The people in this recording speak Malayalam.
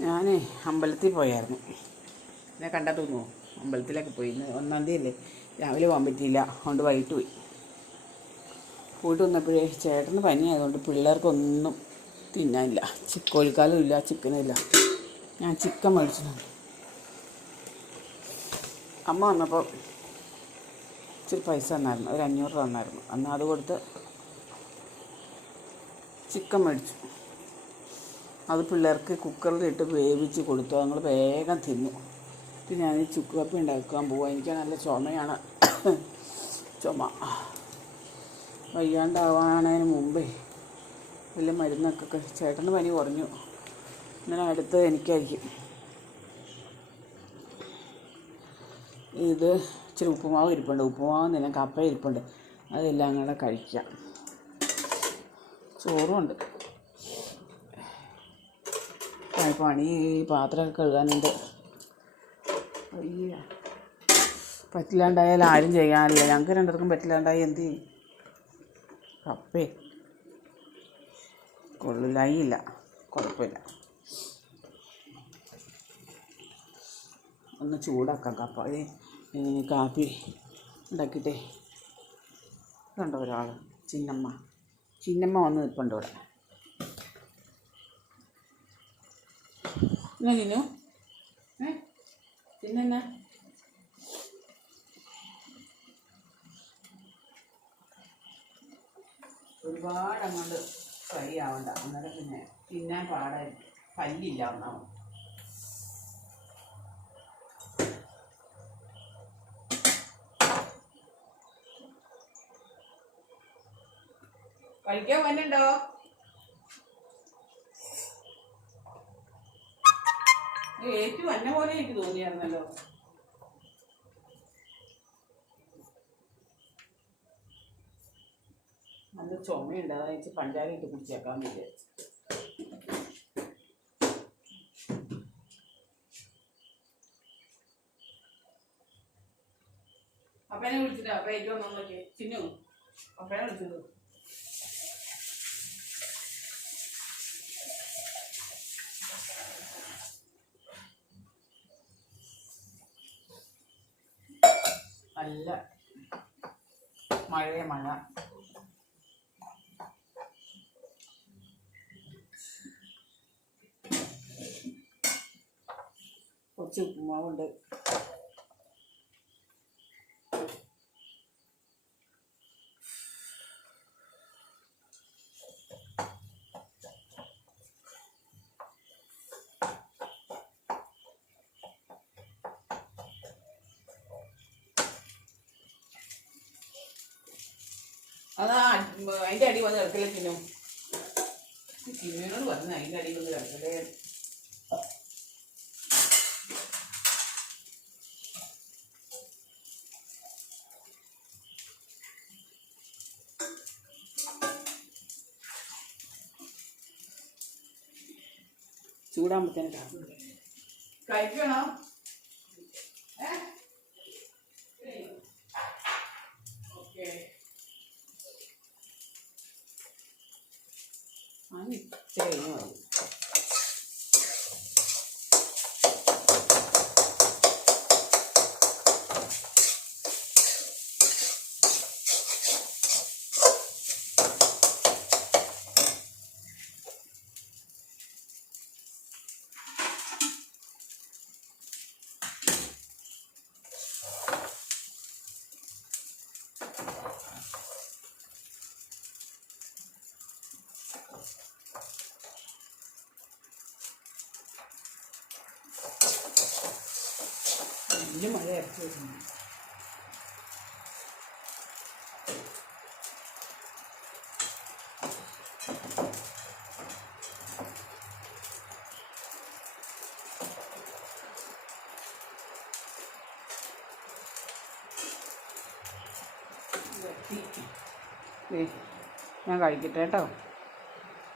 ഞാൻ അമ്പലത്തിൽ പോയായിരുന്നു. എന്നെ കണ്ടാൽ തോന്നുമോ അമ്പലത്തിലൊക്കെ പോയി. ഇന്ന് ഒന്നാം തീയതി അല്ലേ രാവിലെ പോകാൻ പറ്റിയില്ല. അതുകൊണ്ട് വൈകിട്ട് പോയി. പോയിട്ട് വന്നപ്പോഴേ ചേട്ടന് പനിയായതുകൊണ്ട് പിള്ളേർക്കൊന്നും തിന്നാനില്ല. ചിക്കോൽക്കാലും ഇല്ല ചിക്കനും ഇല്ല. ഞാൻ ചിക്കൻ മേടിച്ചു. അമ്മ വന്നപ്പോൾ ഇച്ചിരി പൈസ തന്നായിരുന്നു. ഒരു അഞ്ഞൂറ് തന്നായിരുന്നു. അന്ന് അത് കൊടുത്ത് ചിക്കൻ മേടിച്ചു. അത് പിള്ളേർക്ക് കുക്കറിലിട്ട് വേവിച്ച് കൊടുത്തു. ഞങ്ങൾ വേഗം തിന്നു. പിന്നെ ഞാൻ ചുക്ക് കപ്പി ഉണ്ടാക്കാൻ പോവാം. എനിക്ക് നല്ല ചുമയാണ്. ചുമ. വയ്യാണ്ടാവാണതിന് മുമ്പേ. വലിയ മരുന്നൊക്കെ ചേട്ടന് പനി കുറഞ്ഞു. ഇന്നലെ അടുത്തത് എനിക്കായിരിക്കും. ഇത് ഇച്ചിരി ഉപ്പുമാവ് ഇരിപ്പുണ്ട്. ഉപ്പുമാവ് നിന്നെ കപ്പ ഇരിപ്പുണ്ട്. അതെല്ലാം കൂടെ കഴിക്കാം. ചോറുമുണ്ട് പണി ഈ പാത്രമൊക്കെ കഴുകാനുണ്ട്. അയ്യോ. പറ്റില്ലാണ്ടായാൽ ആരും ചെയ്യാനില്ല ഞങ്ങൾക്ക് രണ്ടുപേർക്കും പറ്റില്ലാണ്ടായി. എന്ത് ചെയ്യും? കപ്പേ. കൊള്ളില്ലായില്ല. കുഴപ്പമില്ല. ഒന്ന് ചൂടാക്കാം കപ്പ. കാപ്പി ഉണ്ടാക്കിയിട്ടേ. കണ്ടോ ഒരാൾ ചിന്നമ്മ. ചിന്നമ്മ വന്ന് നിൽപ്പുണ്ട് ഇവിടെ. എന്നാ നിന്നു ഏ? ചിന്നെന്നാ ഒരുപാട് അങ്ങോട്ട് ഫ്രൈ ആവണ്ട. അന്നേരം പിന്നെ തിന്നാൻ പാടായി പല്ലില്ല ഒന്നാവും കഴിക്കാൻ വന്നുണ്ടോ ഏറ്റു അന്ന പോലെ എനിക്ക് തോന്നിയായിരുന്നല്ലോ. നല്ല ചുമയുണ്ട് അതാ വെച്ച് പഞ്ചാര ഇട്ട് കുടിച്ചേക്കാൻ വിചാരിച്ചു അപ്പനെ വിളിച്ചിട്ടാ അപ്പ ഏറ്റവും നോക്കിയേ ചിന്നു അപ്പനെ വിളിച്ചത് നല്ല മഴയെ മഴ. കുറച്ച് ഉപ്പുമാവുണ്ട്. അതാ അതിന്റെ അടി വന്ന് കിടക്കലേ ചിന്നു ചിന്നുവിനോട് വന്ന് അതിന്റെ അടി വന്ന് കിടക്കലേ ചൂടാകുമ്പോഴത്തേന് കഴിക്കണോ? ഏ? അത് ഇച്ചിരി കഴിഞ്ഞ് മതി വലിയ മഴ ഇറക്കി വരുന്നു ഞാൻ കഴിക്കട്ടെ കേട്ടോ.